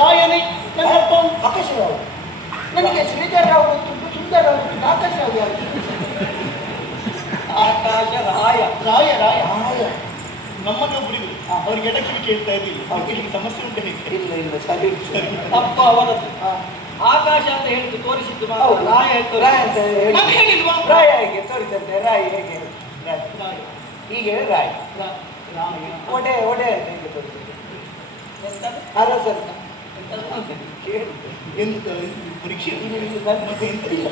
ರಾಯನೇ ನನ್ನಪ್ಪ ಆಕಾಶರಾವ್ ನನಗೆ ಶ್ರೀಧರ್ ರಾವ್ ಗೊತ್ತುಂಟು ಸುಂದರ್ ರಾವ್ ಗೊತ್ತುಂಟು ಆಕಾಶರಾವ್ ಯಾರು? ಆಕಾಶ ರಾಯ ರಾಯ ರಾಯ. ಆಯ. ನಮ್ಮನ್ನೊಬ್ಬರಿಗೂ ಅವ್ರಿಗೆ ಎಡಕಿವಿ ಕೇಳ್ತಾ ಇದ್ದೀವಿ ಅವ್ರಿಗೆ ಸಮಸ್ಯೆ ಉಂಟು ಹೇಗೆ? ಇಲ್ಲ ಇಲ್ಲ ಸರಿ ಸರಿ. ಅಪ್ಪ ಅವರದ್ದು. ಆಕಾಶ ಅಂತ ಹೇಳಿದ್ದು ತೋರಿಸಿದ್ದು ರಾಯ ಅಂತ ರಾಯ ಅಂತ ಹೇಳಿ. ರಾಯ ಹೇಗೆ? ತೋರಿಸಂತೆ. ರಾಯ ಹೇಗೆ? ರಾಯ. ರಾಯ. ಹೀಗೆ ರಾಯ. ರಾಯ. ಒಡೆ ಒಡೆ ಅಂತ ಹೇಗೆ ತೋರಿಸಿದೆ? ಎಂತದು? ಅರಸಂತ ಎಂತದು? ಕೇಳು ಎಂತ ಪರೀಕ್ಷೆ ಮತ್ತೆ ಎಂತ ಇಲ್ಲ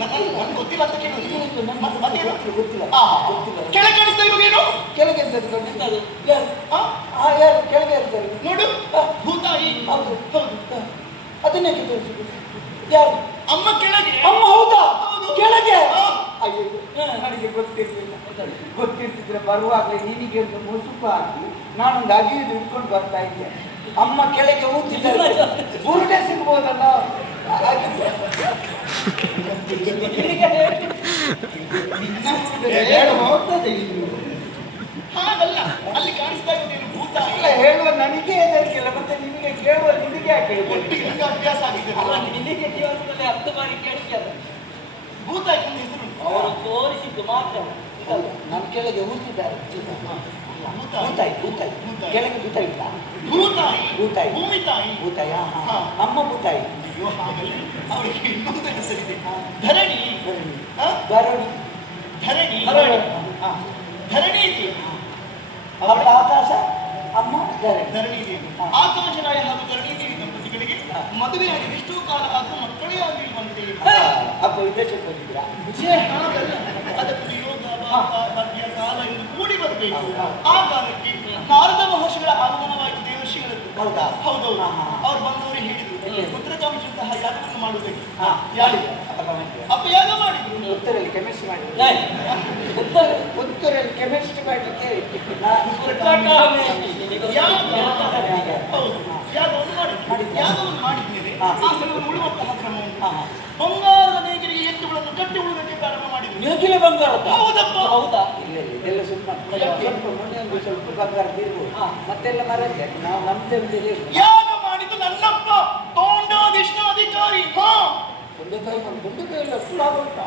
ನನ್ಗೆ ಗೊತ್ತಿಲ್ಲ ಅಂತ ಕೇಳೋದು ಇದು ನನ್ನ ಮತ್ತೆ-? ಗೊತ್ತಿಲ್ಲ, ಗೊತ್ತಿಲ್ಲ ಕೆಳಗೆ ಕಾಣಿಸ್ತಾ ಇರೋದೇನು ಕೆಳಗೆ ಅಂತ ಎಂತದು? ಯಾರು ಆ, ಯಾರು ಕೆಳಗೆ ಇರ್ತಾರೆ ನೋಡು ಭೂತಾಯಿ ಹೌದು ಹೌದು ಅದನ್ನೇ ತೋರಿಸಿದ್ರು ಯಾರು ಅಮ್ಮ ಕೆಳಗೆ ಅಮ್ಮ ಹೌದಾ. ಕೆಳಗೆ. ಅಯ್ಯೋ ನನಗೆ ಗೊತ್ತಿರ್ಲಿಲ್ಲ ಗೊತ್ತಿರ್ತಿದ್ರೆ ಬರುವಾಗಲೇ ನೀನಿಗೆ ಒಂದು ಮುಸುಕು ಹಾಕಿ ನಾನೊಂದು ಇಟ್ಕೊಂಡು ಬರ್ತಾ ಇದ್ದೆ ಅಮ್ಮ ಕೆಳಗೆ ಊತಿದ್ದಾರೆ ಸಿಗ್ಬೋದಲ್ಲ. ಹಾಗಲ್ಲ ಅಲ್ಲಿ ಕಾಣಿಸ್ತಾ ಇರೋದೇನು ಭೂತಾಯಿ ಇಲ್ಲ ಹೇಳುವ ನನಗೆ ಹೆದರಿಕೆಲ್ಲ ಮತ್ತೆ ನಿಮಗೆ ಕೇಳುವ ನಿಮಗೆ ಯಾಕೆ? ಒಟ್ಟಿಗೆ ಅಭ್ಯಾಸ ಆಗಿದೆ. ಅಲ್ಲ ನಿನಗೆ ಜೀವನದಲ್ಲಿ ಹತ್ತು ಬಾರಿ ಕೇಳಿದ್ಯಲ್ಲ ಭೂತ ಹೆಸರು ಅವರು ತೋರಿಸಿದ್ದು ಮಾತ್ರ. ನನ್ನ ಕೆಳಗೆ ಊತಿದ್ದಾರೆ ಭೂತಾಯಿ ಭೂತಾಯಿ. ಕೆಳಗೆ ಭೂತಾಯಿ ಇಲ್ಲ ಭೂತಾಯಿ ಭೂತಾಯಿ. ಅಮ್ಮ ಭೂತಾಯಿ. ಅವರಿಗೆ ಇನ್ನೊಂದು ಹೆಸರಿದೆ ಧರಣಿ? ಧರಣಿ. ಧರಣಿ. ಧರಣಿ. ಹಾ. ಧರಣಿ ಇದೆ ಅವಳ ಆಕಾಶ ಅಮ್ಮ ಧರಣಿ. ಹಾ. ಆಕಾಶರಾಯ ಹಾಗೂ ಧರಣಿ ದೇವಿ ದಂಪತಿಗಳಿಗೆ? ಮದುವೆಯಾಗಿ ಎಷ್ಟೋ ಕಾಲ ಆದರೂ ಮಕ್ಕಳೇ ಆಗಿರುವಂತೆ ಅಪ್ಪ ವಿದೇಶಕ್ಕೆ ಹಾಗಲ್ಲ. ಅದಕ್ಕೆ ಯೋಗ ಹಾ. ಆ ಕಾಲಕ್ಕೆ ನಾರದ ಮಹರ್ಷಿಗಳ ಆಗಮನವಾಗಿ ದೇವರ್ಷಿಗಳದ್ದು ಹೌದಾ? ಹೌದೌದು. ಅವ್ರು ಬಂದವರು ಹೇಳಿದ್ರು ಹ್ಮ್. ಪುತ್ರಕಾಮಿಷಂತಹ ಯಾಗವನ್ನು ಮಾಡಬೇಕು ಯಾರು ಅಪ್ಪ ಯಾಗ ಮಾಡಿದ್ರು ಉತ್ತರಲ್ಲಿ ಕೆಮಿಸ್ಟ್ರಿ ಮಾಡಿ ಉತ್ತರ ಉತ್ತರಲ್ಲಿ ಕೆಮಿಸ್ಟ್ರಿ ಮಾಡಲಿಕ್ಕೆ. ಹೌದು ಯಾಗವನ್ನು ಮಾಡಿದ್ರು ಮಾಡಿದ್ರು. ಯಾಗವನ್ನು ಮಾಡಿದ್ಮೇಲೆ. ಆ ಉಳುವಂತಹ ಕ್ರಮ ಉಂಟು. ಬಂಗಾರದ ಎತ್ತುಗಳನ್ನು ಕಟ್ಟಿ ಉಳುವುದಕ್ಕೆ ಪ್ರಾರಂಭ ಮಾಡಿದ್ರು. ನೇಗಿಲ ಬಂಗಾರ ಹೌದಪ್ಪ. ಹೌದಾ? ಇಲ್ಲ ಇಲ್ಲ ಇದೆಲ್ಲ ಸುಮ್ಮನೆ ಸ್ವಲ್ಪ ಮೊನ್ನೆ ಒಂದು ಸ್ವಲ್ಪ ಬಂಗಾರ ಇರ್ಬೋದು. ಹಾ. ಮತ್ತೆಲ್ಲ ಮರಕ್ಕೆ ನಾವು ನಮ್ದೇ ಯಾಗ ಮಾಡಿದ್ದು ನನ್ನಪ್ಪ. ತೋಂಡಾಧಿಷ್ಣಾಧಿಕಾರಿ ಹಾ. ಒಂದು ಕೈ ಒಂದು ಕೈ ಇಲ್ಲ ಫುಲ್ ಆಗುತ್ತಾ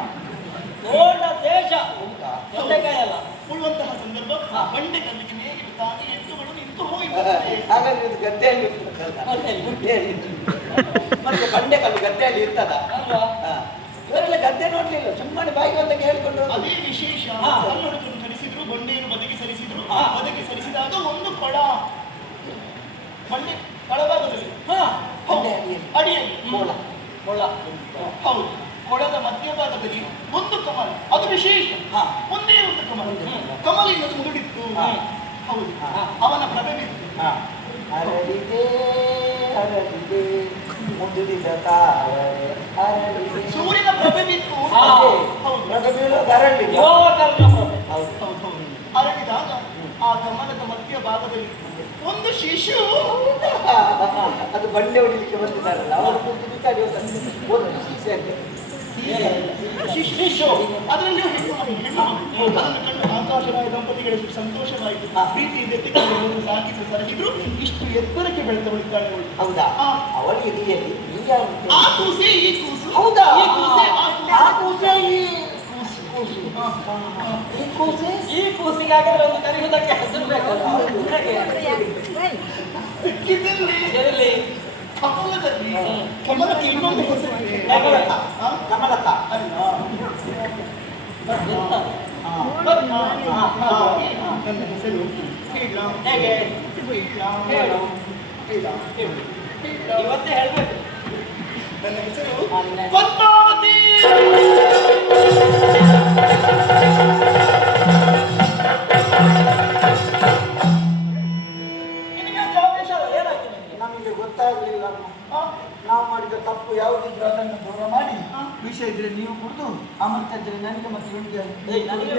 ದೊಡ್ಡ ದೇಶ. ಉಂಟಾ? ತೊಂಡೆಕಾಯಿ ಅಲ್ಲ ಉಳುವಂತಹ ಸಂದರ್ಭ ಬಂಡೆ ಕಲ್ಲಿಗೆ ನೇಗಿಲು ತಾಗಿ ಎತ್ತುಗಳು ನಿಂತು ಹೋಗಿ ಹೋಯಿತು ಹಾಗಾದ್ರೆ ಇದು ಗದ್ದೆಯಲ್ಲಿ ಇರ್ತದಲ್ಲ? ಗುಡ್ಡೆಯಲ್ಲಿ ಮತ್ತೆ ಬಂಡೆ ಕಲ್ಲು ಗದ್ದೆಯಲ್ಲಿ ಇರ್ತದ? ಅಲ್ವಾ? ಹಾ. ಗದ್ದೆ ನೋಡ್ಲಿಲ್ಲ ಸುಮ್ಮನೆ ಬಾಯಿಗೆ ಅಂತ ಹೇಳ್ಕೊಂಡು ಅದೇ ವಿಶೇಷ. ಸರಿಸಿದ್ರು ಬಂಡೆಯನ್ನು ಬದಿಗೆ ಸರಿಸಿದ್ರು. ಆ ಬದಿಗೆ ಸರಿಸಿದಾಗ ಒಂದು ಕೊಳ. ಬಂಡೆ ಕೊಳಭಾಗದಲ್ಲಿ ಹಾ. ಅಡಿಯಲ್ಲಿ. ಮೊಳ ಮೊಳ ಹೌದು. ಕೊಳದ ಮಧ್ಯಭಾಗದಲ್ಲಿ ಒಂದು ಕಮಲ. ಅದು ವಿಶೇಷ. ಹಾ. ಒಂದೇ ಒಂದು ಕಮಲ. ಕಮಲ. ಕಮಲಿನ ಮುದುಡಿತ್ತು. ಹೌದು. ಅವನ ಪ್ರಭೆ ಬಿತ್ತು ಹಾ. ಅರಳಿದೆ ಅರಳಿದೆ. ಮುದುಡಿದ ಸೂರ್ಯನ ಪ್ರಭೆ ಬಿತ್ತು. ಬೀಳೋದು ಅರಳಿದಾಗ ಆ ಕಮಲದ ಮಧ್ಯ ಭಾಗದಲ್ಲಿ ಒಂದು ಶಿಶು. ಅದು ಬಂಡೆ ಹೊಡಿಲಿಕ್ಕೆ ಬಂದಿದ್ದಾರಲ್ಲ ಅವರು ಕೂತು ಬಿಸಾಡಿ ಒಂದು. ಶಿಶು ಶಿಶು ಅದರಲ್ಲಿ. ಅದನ್ನು ಕಂಡು ಆಕಾಶರಾಯ ದಂಪತಿಗಳಿಗೆ ಸಂತೋಷವಾಯಿತು. ಆ ಪ್ರೀತಿ ಸಾಕಿದ್ರು ಸರಗಿದ್ರು ಇಷ್ಟು ಎತ್ತರಕ್ಕೆ ಬೆಳೆದವಳಿದ್ದಾಳೆ ಅವಳು. ಹೌದಾ? ಅವಳ ಯಾರು ಆ ಕೂಸೆ ಈ ಕೂಸು. ಹೌದಾ? ಈ ಕೂಸೆ ಆ ಕೂಸೆ. ಈ ಕೂಸು. ಈ ಕೂಸೆ? ಈ ಕೂಸಿಗೆ ಹಾಕಿದ್ರೆ ಒಂದು ಕರೆಯುವುದಕ್ಕೆ ಹೆಸರು ಬೇಕಲ್ಲ ಕಮಲಕ್ಕೆ ಇನ್ನೊಂದು ಹೆಸರಿದೆ ಹಾಗೆ ನನ್ನ ಹೆಸರು ಹೇಗೆ ಹೇಳ. ಇವತ್ತೇ ಹೇಳ್ಬೇಕು ನನ್ನ ಹೆಸರು ಹಾ, ಹೆಸರು? ಪದ್ಮಾವತಿ ಅದನ್ನು ದೂರ ಮಾಡಿ ವಿಷಯ ಇದ್ರೆ ನೀವು ಕುಡಿದು ಅಮೃತ ಇದ್ರೆ ನನಗೆ ಮತ್ತು ಇವನಿಗೆ ನನಗೆ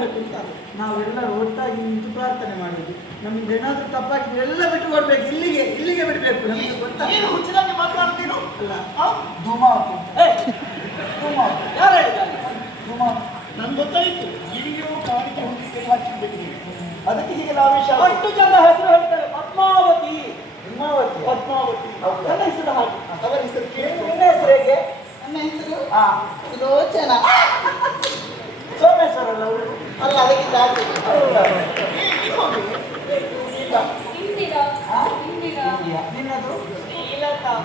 ನಾವೆಲ್ಲರೂ ಒಟ್ಟಾಗಿ ನಿಂತು ಪ್ರಾರ್ಥನೆ ಮಾಡುವುದು. ನಮ್ಗೆ ಏನಾದರೂ ತಪ್ಪಾಗಿದ್ರೆ ಎಲ್ಲ ಬಿಟ್ಟು ಕೊಡ್ಬೇಕು ಇಲ್ಲಿಗೆ ಇಲ್ಲಿಗೆ ಬಿಡಬೇಕು. ನಮಗೆ ಗೊತ್ತಾ? ಹುಚ್ಚರಾಗಿ ಮಾತನಾಡ್ತೀರೋ ಅಲ್ಲ? ಧೂಮಾವತಿ ಧೂಮಾವತಿ. ಯಾರು ಹೇಳಿದ್ದಾರೆ ಧೂಮಾವತಿ. ನನ್ಗೆ ಗೊತ್ತಾಯ್ತು. ಇಲ್ಲಿಗೆ ಕಾಣಿಕೆ ಹೋಗಿ ಕೈ ಹಾಕಿರ್ಬೇಕು ಅದಕ್ಕೆ ಹೀಗೆ ಆವೇಶ ಅಷ್ಟು ಜನ ಹೆಸರು ಹೇಳ್ತಾರೆ. ಪದ್ಮಾವತಿ. ಪದ್ಮಾವತಿ. ಪದ್ಮಾವತಿ? ನನ್ನ ಹೆಸರು ಸುಲೋಚನ ಸೋಮೇಶ್ವರ ಅಲ್ಲ ಅವರು ಅಲ್ಲ ಅದಕ್ಕಿಂತ ನಿನ್ನದು?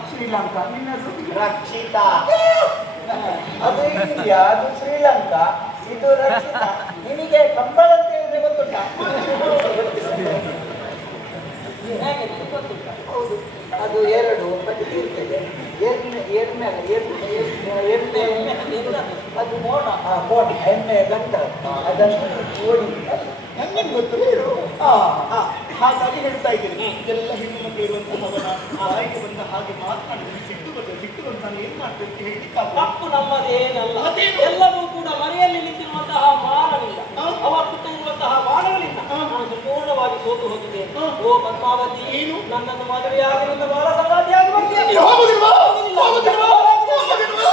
ಶ್ರೀಲಂಕಾ. ನಿನ್ನದು? ರಕ್ಷಿತಾ. ಅದು ಇಂಡಿಯಾ ಅದು ಶ್ರೀಲಂಕಾ ಇದು ರಕ್ಷಿತಾ. ನಿನಗೆ ಕಂಬಳ ಅಂತ ಹೇಳಿದ್ರೆ ಗೊತ್ತುಂಟಾ? ಹೇಗೆ ಹೌದು. ಅದು ಎರಡು ಮತ್ತೆ ಇರ್ತದೆ ಎಣ್ಣೆ ಎಣ್ಣೆ ಎಣ್ಣೆ ಎಣ್ಣೆ ಅದು ಮೋಡ ಆ ಕೋಡಿ ಎಣ್ಣೆ ಗಂಟ ಅದನ್ನು ಓಡಿ ನಂಗೆ ಗೊತ್ತು? ಹೇಳು. ಹಾಗಾಗಿ ಹೇಳ್ತಾ ಇದ್ದೀನಿ. ಎಲ್ಲ ಹೆಣ್ಣು ಮಕ್ಕಳು ಇರುವಂತಹ ಆಯ್ಕೆ ಬಂದ ಹಾಗೆ ಮಾತನಾಡಿದ್ರೆ ಸಿಟ್ಟು ಬರ್ತದೆ ಸಿಟ್ಟು ಬಂದು ನಾನು ಏನ್ ಮಾಡ್ಬೇಕು ಹೇಳಿಕ್ಕಾಗಲ್ಲ. ತಪ್ಪು ನಮ್ಮದೇನಲ್ಲ? ಎಲ್ಲವೂ ಕೂಡ ಮನೆಯಲ್ಲಿ ನಿಂತಿರುವಂತಹ ಮಾನವಿಲ್ಲ. ಹಾ? ಅವ ಸುತ್ತ ಇರುವಂತಹ ಮಾನವನಿಂದ ಹಾ. ನಾನು ಸಂಪೂರ್ಣವಾಗಿ ಸೋತು ಹೋಗಿದೆ. ಓ ಪದ್ಮಾವತಿ ಏನು? ನನ್ನನ್ನು ಮದುವೆಯಾಗಿ ನನ್ನ ಬಾಲ ಸಂಗಾತಿಯಾಗಿ ಬರ್ತೀಯ? ನೀನು ಹೋಗುದಿಲ್ವಾ? ಹೋಗುದಿಲ್ವಾ? ಹೋಗುದಿಲ್ವಾ?